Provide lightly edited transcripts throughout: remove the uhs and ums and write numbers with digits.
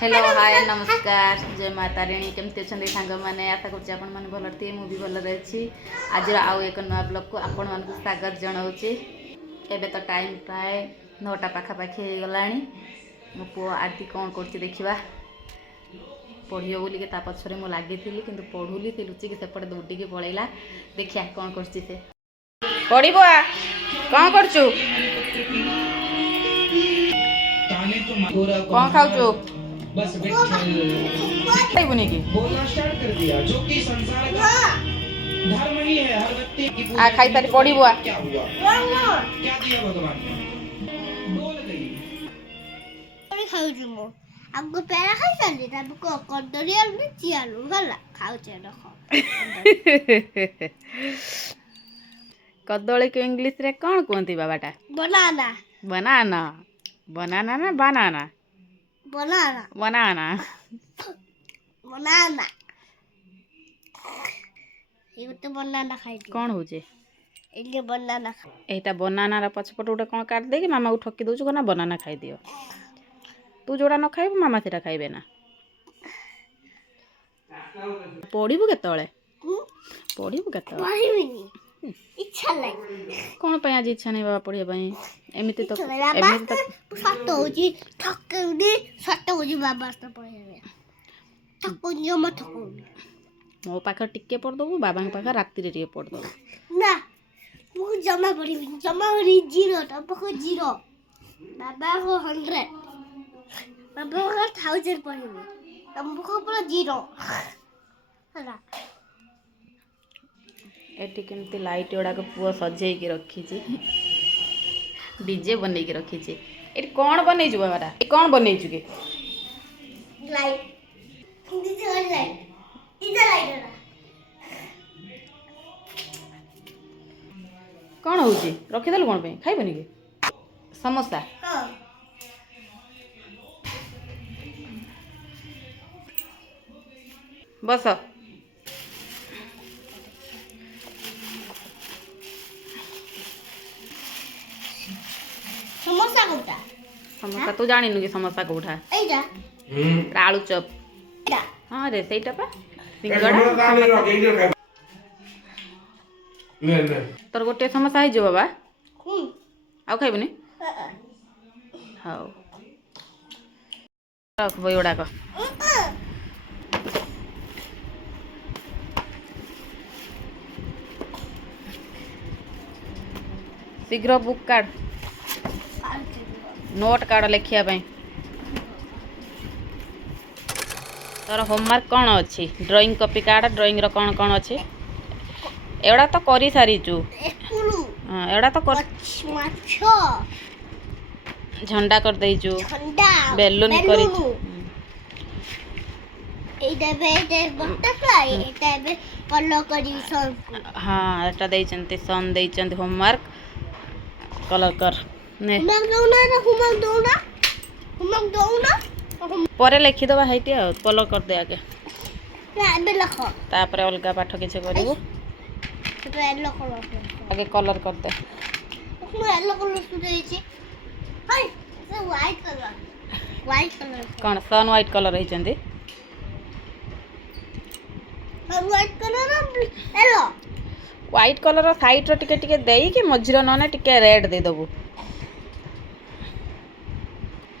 Hello hi नमस्कार जय माता रानी केमती अच्छा सांग मैंने आशा कर भल थे मुझे भल रही आज आउ एक नुआ ब्लॉग को आपण मान स्वागत जनाऊँगी। एबे तो टाइम प्राय 9टा पाखापाखि हो गला। मो पुओ आदि कौन कर देखा पढ़ियो बोलिके ता पछरे मु लगी कि पढ़ुली से लुचिकी सेपटे दौड़िकी पलैला। देखिया कौन कर पढ़ब कौन कर कौन खाऊ बस खाइबुनी कि बोलना स्टार्ट कर दिया जो कि संसार का धर्म ही है। हर व्यक्ति की आ खाई तारी पढ़िबो क्या हुआ क्या दिया भगवान ने बोल गई पढ़ी खाऊ जुमो आपको पैरा खाई चली तब को कदरी और मिर्ची आलू हला खाऊ छे देखो कदली के इंग्लिश रे कोन कोंती बाबाटा बनाना बनाना बनाना ना बनाना बनाना बनाना बनाना ये तो बनाना खाई कौन हो जे एले बनाना एटा बनाना रा पछपट गोटे कोन काट दे कि मामा को ठकी दोछु ना बनाना खाई दियो। तू जोड़ा न खाइब मामा सेटा खाइबे ना। पढ़िबु केतळे पढ़िबु केतळे पढ़िबिनी इच्छा नहीं कौन पे आज इच्छा नहीं बाबा पढ़िया पई एमिति तो सट होजी ठकउनी सट होजी बाबा तो पढ़िया ठकुनी म ठकुनी मो पाख टिके पढ़ दबु बाबा के पाख रात्रि रे टिके पढ़ दबु ना मु जमा पढ़िबिनी जमा री 0 तब को 0 बाबा को 100 बाबा को 1000 पढ़िबी तब को पूरा 0 हला एटी केमती लाइट गुड़ाक पुओ सजे रखी डीजे बन रखी ये कौन बन बाबारा कौन बन के कौन हो रखीदेलु कौन पे खाइबनी कि समोसा बस समोसा कोठा समोसा तू जानी नु कि समोसा कोठा एजा आलू चप हां रे सेटा पा सिंगड़ा ले तोर गोटे समोसा है जो बाबा आउ खाइबनी हाउ रख बयोडा को शीघ्र बुक कार्ड नोट कार्ड लिखिया पे तोर होमवर्क कौन अच्छी ड्राइंग कॉपी कार्ड ड्राइंग रो कौन कौन अच्छी एड़ा तो करी सारी चु हां एड़ा तो कर झंडा कर देई छु बेलून करी एटा बे बटरफ्लाई एटा बे कलर करी सन हां एटा देई चंती सन देई चंती होमवर्क कलर कर ने होमवर्क दौना परे लिखि दबा हेटी कलर कर दे आगे एबे लख तापर अलगा पाठ किछ करिवो तो येलो कलर आगे कलर कर दे उसमें येलो कलर से देछि हाय से व्हाइट कलर कोन सन व्हाइट कलर रही चंदी white colour yellow white colour side रो टिके टिके देई कि मझिरो नने टिके रेड दे दबु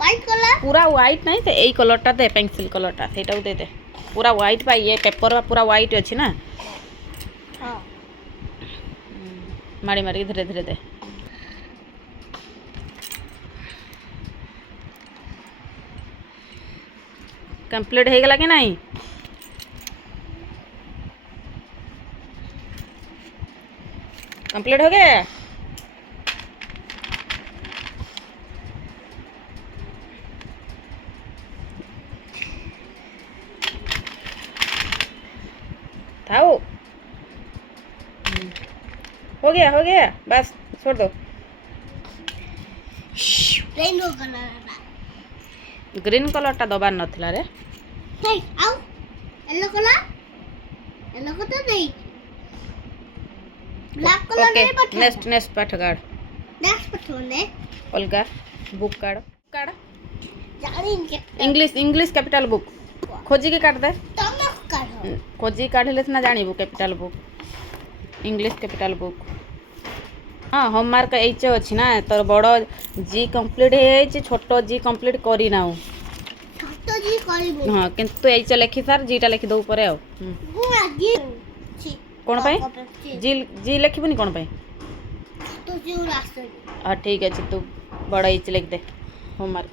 व्हाइट कलर पूरा व्हाइट नहीं तो एई कलर टा दे पेंसिल कलर टा सेटा दे दे पूरा व्हाइट पा ये पेपर पूरा व्हाइट अछि ना हां मारी मारी धीरे धीरे दे कंप्लीट हो गला कि नहीं कंप्लीट हो गया थाओ हो गया बस छोड़ दो ग्रीन कलर टा दबार नथिला रे नहीं आउ येलो को तो नहीं ब्लैक कलर नहीं पठ नेक्स्ट पाठ कार्ड नेक्स्ट पाठ ने अलगा book card card English English capital book खोजी के काट दे खोजी काढ़ले ना जानबू capital book English capital book हाँ होमवर्क एच अच्छी ना तोर बड़ जी कंप्लीट हो छोट जी कंप्लीट करना हाँ किंतु एच लिखि सार जीटा लिखि दो पर कौन जी जी लिखबुनि कौन हाँ ठीक अच्छे तू बड़ एच लिख दे होमवर्क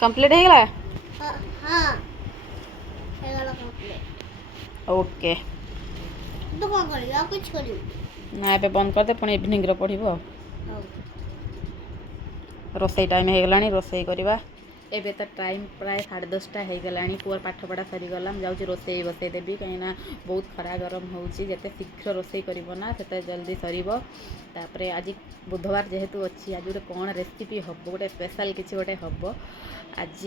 कंप्लीट हो गला ओके तो कौन करेगा कुछ करियो ना ए बंद कर दे पुणी इवनिंग रो पढ़िबो रोसई टाइम हो गलानी रोसई करवा एबे तो टाइम प्राय 10:30 हो गलानी पुअर पाठपढ़ा सरीगला जाऊँगी रोसई बसई देवी कहीं बहुत खरा गरम होती जिते शीघ्र रोसई करना से जल्दी सर तापर आज बुधवार जेहेतु अच्छी आज गोटे कौन रेसिपी हम गोटे स्पेशल किसी गोटे हम आज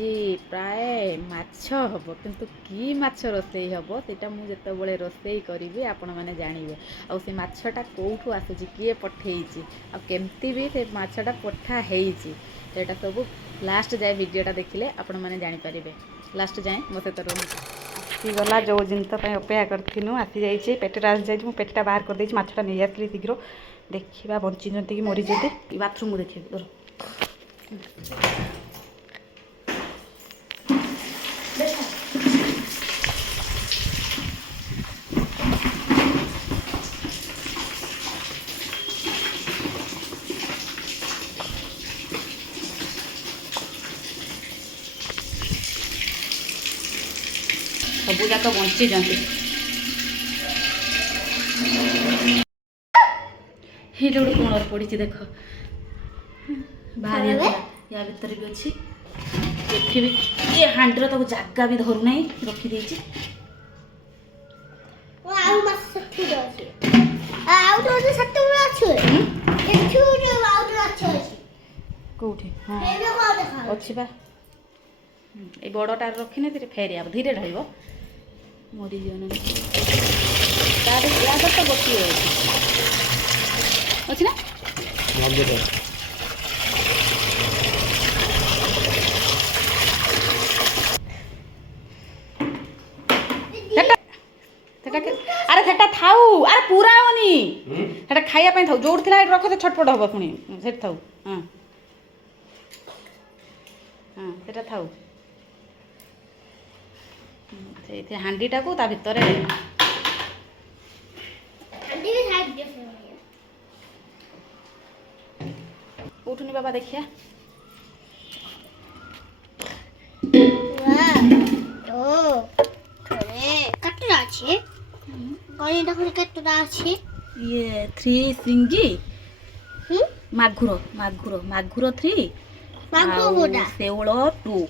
प्राय माछ हम किंतु की माछ रोसई हम सेटा मुझे जिते रोसई करी आपण मैंने जानवे आउ माछटा कौटू आसूँ किए पठे आमती भी से माछटा पठा होटा सब लास्ट जाए वीडियोटा देखिले आपण मैंने जानीपारे लास्ट जाए मो सहित आसीगला जो जिनस अपेक्षा करूँ आसी जाइए पेटटा आसी जाइए पेटटा बाहर कर देती मछटा नहीं आसली शीघ्र देखा बंची कि मरी जाते बाथरूम देखिए सबू जाक बंची ये गोटे कौन पड़ी देख बाहर या भितर भी अच्छी एठी भी ये हांडीर तक जगह भी धरू ना रखी कौटे हाँ अच्छी बा ये बड़टा रखी फेरिया धीरे ढाल मरी या तो गोटे अच्छी ना अरे सेटा थाऊ अरे पूरा होनी सेटा खाइया थाऊ जोड़ थिला रख तो छटपट हम पुणी से थाऊ हाँ हाँ सेटा थाऊ से हांडीटा को ता भितर उठुनी बाबा देखिया ये 3 सिंगी माघुर माघुर माघुर 3 शेउल 2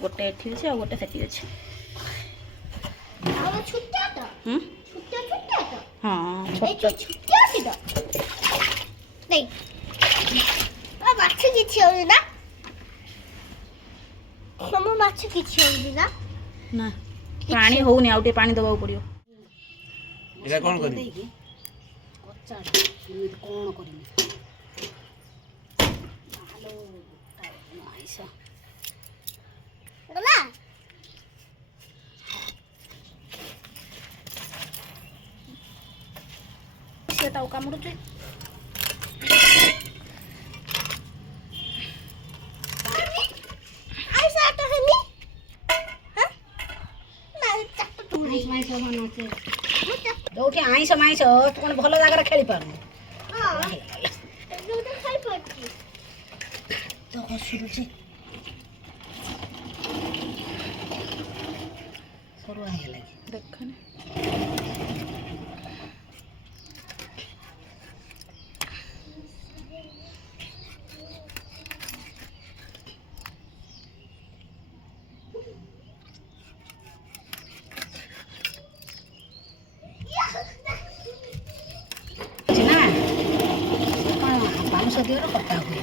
गोटे एठी अछि आ गोटे सेठी अछि हाँ ना पानी होनी आउ टे पानी दबाव पड़ियो एला कोन करी कच्चा कोन करी हेलो आइसा गला सेटा कामुडुचे जो आईस माइस कौन भल जगह खेली पार तो हसुरुचे सरुआ लगे देखने दिएर कटा हुए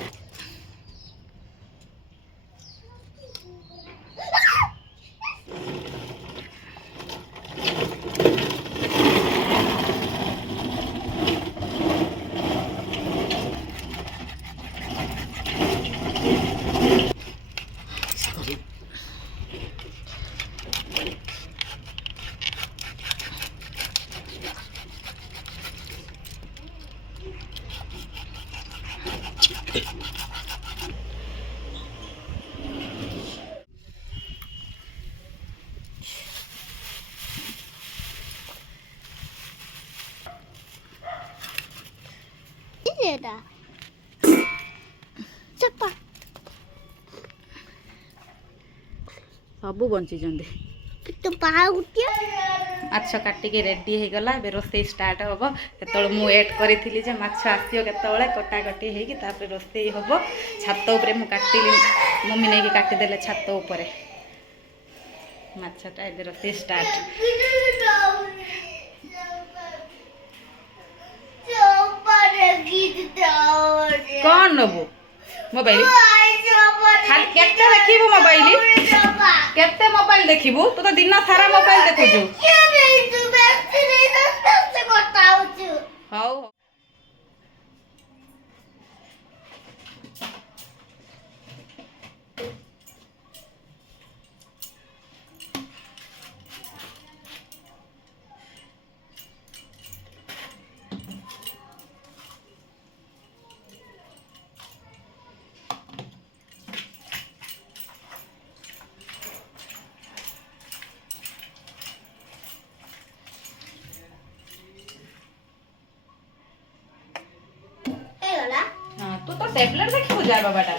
이제다. 잡아. ସବୁ ବଞ୍ଚିଛନ୍ତି। 또 바우티야? ମାଛ କାଟିକି ରେଡ଼ି ହେଇଗଲା। ଏବେ ରୋଷେଇ ଷ୍ଟାର୍ଟ ହେବ। ସେତେବେଳେ ମୁଁ ୱେଟ୍ କରିଥିଲି ଯେ ମାଛ ଆସିବ କେତେବେଳେ, କଟାକଟି ହେଇକି ତାପରେ ରୋଷେଇ ହେବ। ଛାତ ଉପରେ ମୁଁ କାଟିଲି, ମମ୍ମି ନେଇକି କାଟିଦେଲେ ଛାତ ଉପରେ। ମାଛଟା ଏବେ ରୋଷେଇ ଷ୍ଟାର୍ଟ। କ'ଣ ନେବୁ ମୋବାଇଲ? ଖାଲି କେତେ ଦେଖିବୁ ମୋବାଇଲ? କେତେ ମୋବାଇଲ ଦେଖିବୁ? ତୁ ତ ଦିନ ସାରା ମୋବାଇଲ ଦେଖୁଛୁ। ହଉ ତୁ ତ ଟେବଲେଟ ଦେଖିବୁ ଯା ବାବାଟା।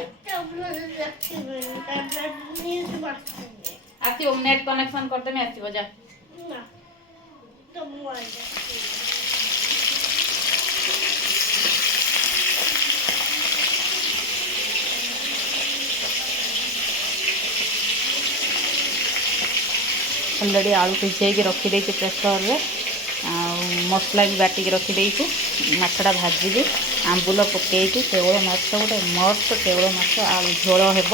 ଆସିବ, ନେଟ୍ କନେକ୍ସନ କରିଦେମି, ଆସିବ ଯା। ଅଲରେଡ଼ି ଆଳୁ ସିଝେଇକି ରଖିଦେଇଛି ପ୍ରେସରରେ। ଆଉ ମସଲା ବି ବାଟିକି ରଖିଦେଇଛି। ମାଛଟା ଭାଜିବି, ଆମ୍ବୁଲ ପକେଇକି। ଶେଉଳ ମାଛ ଗୋଟେ ମସ୍ତ ଶେଉଳ ମାଛ ଆଳୁ ଝୋଳ ହେବ।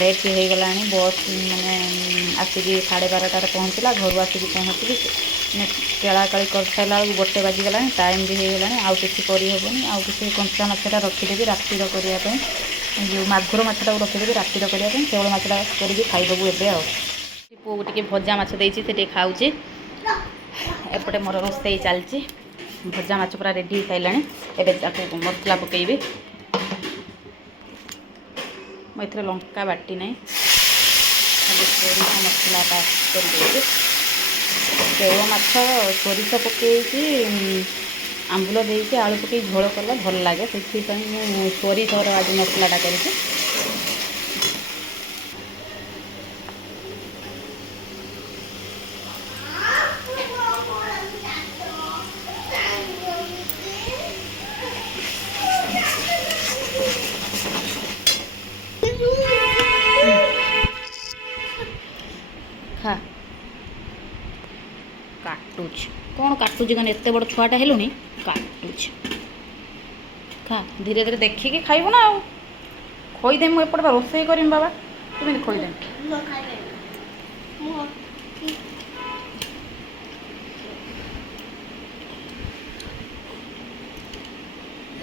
ଲେଟ୍ ବି ହେଇଗଲାଣି। ବସ୍ ମାନେ ଆସିକି 12:30ରେ ପହଞ୍ଚିଲା। ଘରୁ ଆସିକି ପହଞ୍ଚିକି କେଳାକାଳି କରିସାରିଲା ବେଳକୁ 1 ବାଜିଗଲାଣି। ଟାଇମ୍ ବି ହେଇଗଲାଣି। ଆଉ କିଛି କରିହେବନି। ଆଉ କିଛି କଞ୍ଚା ମାଛଟା ରଖିଦେବି ରାତିର କରିବା ପାଇଁ। ଯେଉଁ ମାଗୁର ମାଛଟାକୁ ରଖିଦେବି ରାତିର କରିବା ପାଇଁ। ଶେଉଳ ମାଛଟା କରିକି ଖାଇଦେବୁ ଏବେ। ଆଉ ପୁଅକୁ ଟିକେ ଭଜା ମାଛ ଦେଇଛି, ସେ ଟିକେ ଖାଉଛି। ଏପଟେ ମୋର ରୋଷେଇ ଚାଲିଛି। ଭଜା ମାଛ ପୁରା ରେଡ଼ି ହେଇସାରିଲାଣି। ଏବେ ତାକୁ ମସଲା ପକାଇବି। ମୁଁ ଏଥିରେ ଲଙ୍କା ବାଟି ନାହିଁ, ଖାଲି ସୋରିଷ ମସଲାଟା କରିଦେଇଛି। ଶେଉଳ ମାଛ ସୋରିଷ ପକାଇକି ଆମ୍ବୁଲ ଦେଇକି ଆଳୁ ପକାଇକି ଝୋଳ କଲେ ଭଲ ଲାଗେ। ସେଥିପାଇଁ ମୁଁ ସୋରିଷର ଆଜି ମସଲାଟା କରିଛି। ଖା, କାଟୁଛି କ'ଣ କାଟୁଛି କ'ଣ? ଏତେ ବଡ଼ ଛୁଆଟା ହେଲୁଣି, କାଟୁଛି। ଖା, ଧୀରେ ଧୀରେ ଦେଖିକି ଖାଇବୁ ନା। ଆଉ ଖୋଇଦେମି। ମୁଁ ଏପଟେ ବା ରୋଷେଇ କରିମି ବାବା, କେମିତି ଖୋଇଦେମି?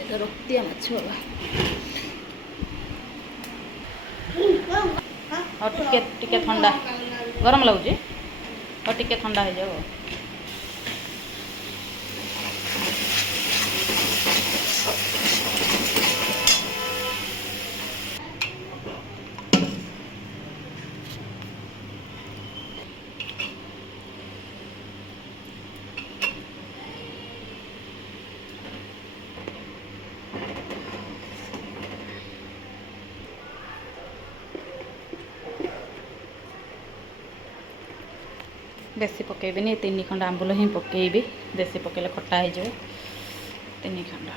এটা ରକ୍ତିଆ ମାଛ ବାବା। ଆଉ ଟିକେ ଥଣ୍ଡା, ଗରମ ଲାଗୁଛି। ଆଉ ଟିକେ ଥଣ୍ଡା ହେଇଯାଉ। ବେଶୀ ପକାଇବିନି, 3 ଖଣ୍ଡ ଆମ୍ବୁଲ ହିଁ ପକାଇବି। ବେଶୀ ପକାଇଲେ ଖଟା ହେଇଯିବ। 3 ଖଣ୍ଡ।